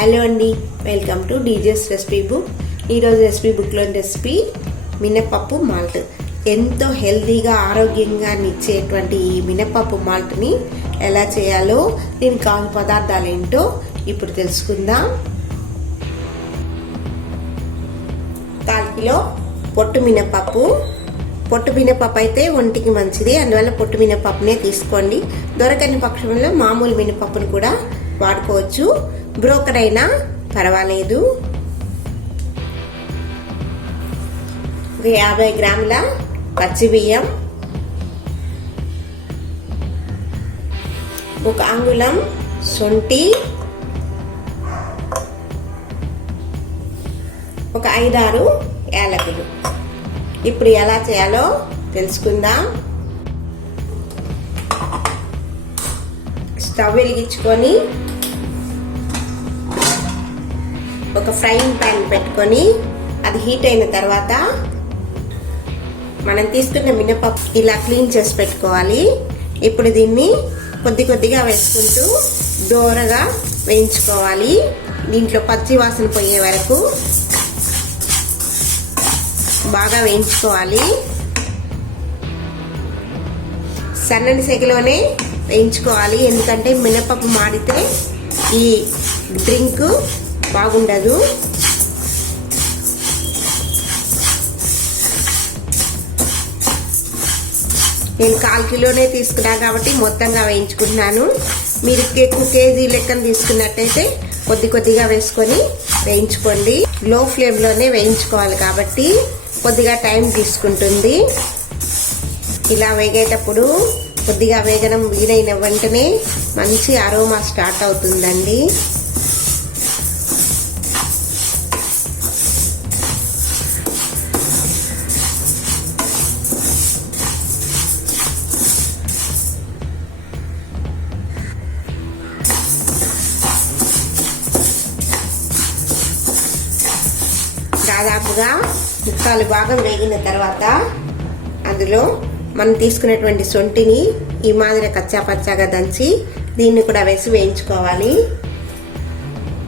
Hello అండి, welcome to DJs recipe book. ఈరోజు recipe బుక్లోని recipe మినపప్పు మాల్ట్. ఎంతో హెల్తీగా ఆరోగ్యంగా ఇచ్చేటువంటి ఈ మినపప్పు మాల్ట్ని ఎలా చేయాలో, దీనికి కావాల్సిన పదార్థాలు ఏంటో ఇప్పుడు తెలుసుకుందాం. 1/4 కిలో పొట్టు మినపప్పు. పొట్టు మినపప్పు అయితే ఒంటికి మంచిది, అందువల్ల పొట్టు మినపప్పునే తీసుకోండి. దొరకని పక్షంలో మామూలు మినపప్పును కూడా వాడుకోవచ్చు, బ్రోకర్ అయినా పర్వాలేదు. 50 గ్రాముల పచ్చి బియ్యం, 1 అంగుళం శొంఠి, 5-6 యాలకులు. ఇప్పుడు ఎలా చేయాలో తెలుసుకుందాం. స్టవ్ వెలిగించుకొని ఒక ఫ్రైయింగ్ ప్యాన్ పెట్టుకొని అది హీట్ అయిన తర్వాత మనం తీసుకున్న మినపప్పు ఇలా క్లీన్ చేసి పెట్టుకోవాలి. ఇప్పుడు దీన్ని కొద్ది కొద్దిగా వేసుకుంటూ దోరగా వేయించుకోవాలి. దీంట్లో పచ్చి వాసన పోయే వరకు బాగా వేయించుకోవాలి. సన్నని సెగలోనే వేయించుకోవాలి, ఎందుకంటే మినపప్పు మాడితే ఈ డ్రింక్ బాగుండదు. నేను 1/4 కిలోనే తీసుకున్నా కాబట్టి మొత్తంగా వేయించుకుంటున్నాను. మీరు ఎక్కువ కేజీ లెక్కన తీసుకున్నట్టయితే కొద్ది కొద్దిగా వేసుకొని వేయించుకోండి. లో ఫ్లేమ్లోనే వేయించుకోవాలి కాబట్టి కొద్దిగా టైం తీసుకుంటుంది. ఇలా వేగేటప్పుడు కొద్దిగా వేగడం వీలైన వెంటనే మంచి అరోమా స్టార్ట్ అవుతుందండి. దాదాపుగా 1/4 భాగం వేగిన తర్వాత అందులో మనం తీసుకున్నటువంటి శొంఠిని ఈ మాదిరి కచ్చా పచ్చాగా దంచి దీన్ని కూడా వేసి వేయించుకోవాలి.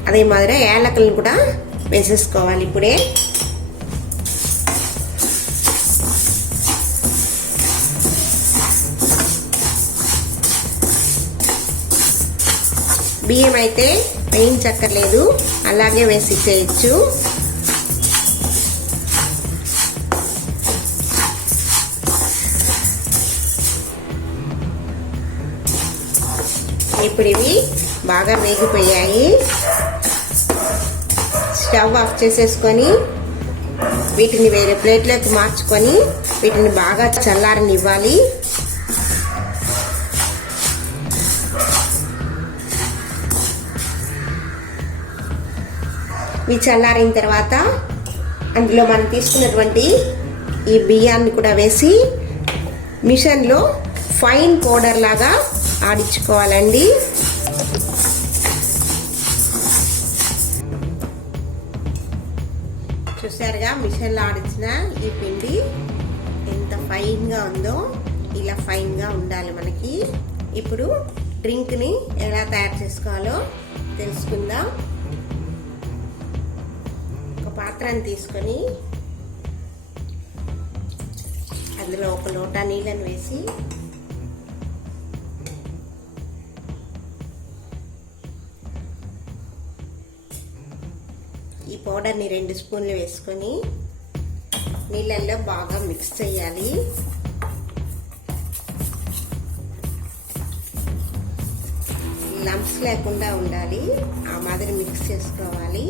అదే మాదిరి యాలకులను కూడా వేసేసుకోవాలి. ఇప్పుడే బియ్యం అయితే వేయించక్కర్లేదు, అలాగే వేసి చేయొచ్చు. ఇప్పుడు ఇవి బాగా వేగిపోయాయి. స్టవ్ ఆఫ్ చేసేసుకొని వీటిని వేరే ప్లేట్లోకి మార్చుకొని వీటిని బాగా చల్లారనివ్వాలి. ఇవి చల్లారిన తర్వాత అందులో మనం తీసుకున్నటువంటి ఈ బియ్యాన్ని కూడా వేసి మిషన్లో ఫైన్ పౌడర్ లాగా ఆడించుకోవాలండి. చూసారుగా, మిషన్లో ఆడించిన ఈ పిండి ఎంత ఫైన్గా ఉందో, ఇలా ఫైన్గా ఉండాలి మనకి. ఇప్పుడు డ్రింక్ని ఎలా తయారు చేసుకోవాలో తెలుసుకుందాం. ఒక పాత్రని తీసుకొని అందులో 1 లోటా నీళ్ళని వేసి ఈ పౌడర్ని 2 స్పూన్లు వేసుకొని నీళ్ళల్లో బాగా మిక్స్ చేయాలి. లంప్స్ లేకుండా ఉండాలి, ఆ మాదిరి మిక్స్ చేసుకోవాలి.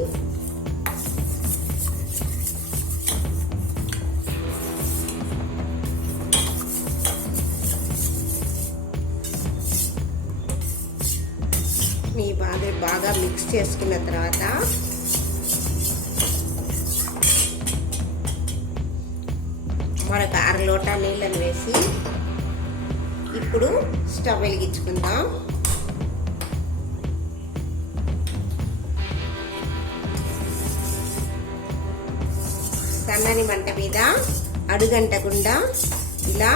ఈ మాదిరి బాగా మిక్స్ చేసుకున్న తర్వాత మరొక 1/2 లోటా నీళ్ళని వేసి ఇప్పుడు స్టవ్ వెలిగించుకుందాం. సన్నని మంట మీద అడుగంటకుండా ఇలా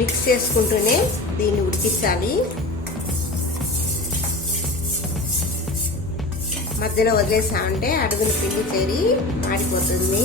మిక్స్ చేసుకుంటూనే దీన్ని ఉడికించాలి. మధ్యలో వదిలేసామంటే అడుగున పిండి చేరి మాడిపోతుంది.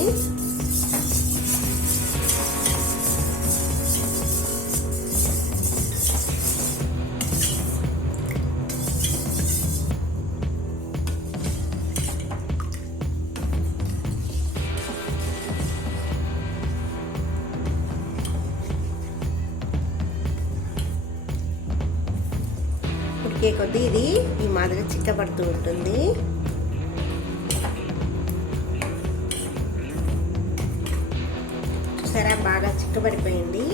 ఉడికే కొద్దీ ఇది ఈ మాదిరి చిక్కబడుతూ ఉంటుంది. చూసారా, బాగా చిక్కబడిపోయింది.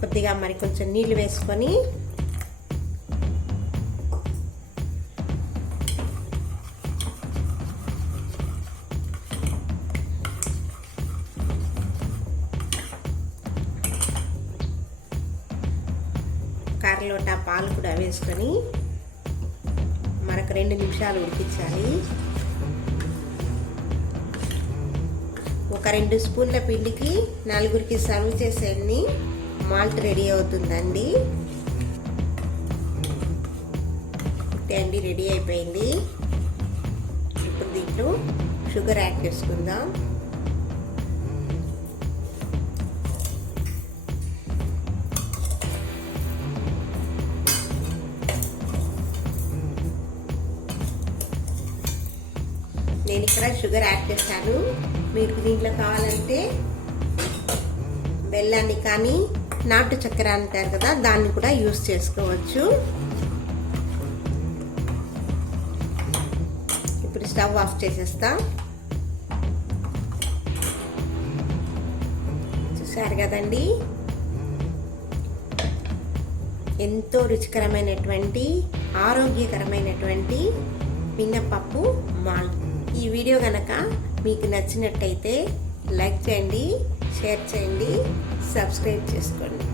కొద్దిగా మరి కొంచెం నీళ్ళు వేసుకొని కర్రలోట పాలు కూడా వేసుకొని మరొక 2 నిమిషాలు ఉడికించాలి. ఒక 2 స్పూన్ల పిండికి 4గురికి సర్వ్ చేసేన్ని మాల్ట్ రెడీ అవుతుందండి. అండి రెడీ అయిపోయింది. ఇప్పుడు దీంట్లో షుగర్ యాడ్ చేసుకుందాం. నేను ఇక్కడ షుగర్ యాడ్ చేశాను. మీకు దీంట్లో కావాలంటే బెల్లాన్ని కానీ నాటు చక్కెర అంటారు కదా, దాన్ని కూడా యూస్ చేసుకోవచ్చు. ఇప్పుడు స్టవ్ ఆఫ్ చేసేస్తా. చూసారు కదండి, ఎంతో రుచికరమైనటువంటి ఆరోగ్యకరమైనటువంటి మినపప్పు మాల్ట్. ఈ వీడియో కనుక మీకు నచ్చినట్టయితే లైక్ చేయండి, షేర్ చేయండి, సబ్స్క్రైబ్ చేసుకోండి.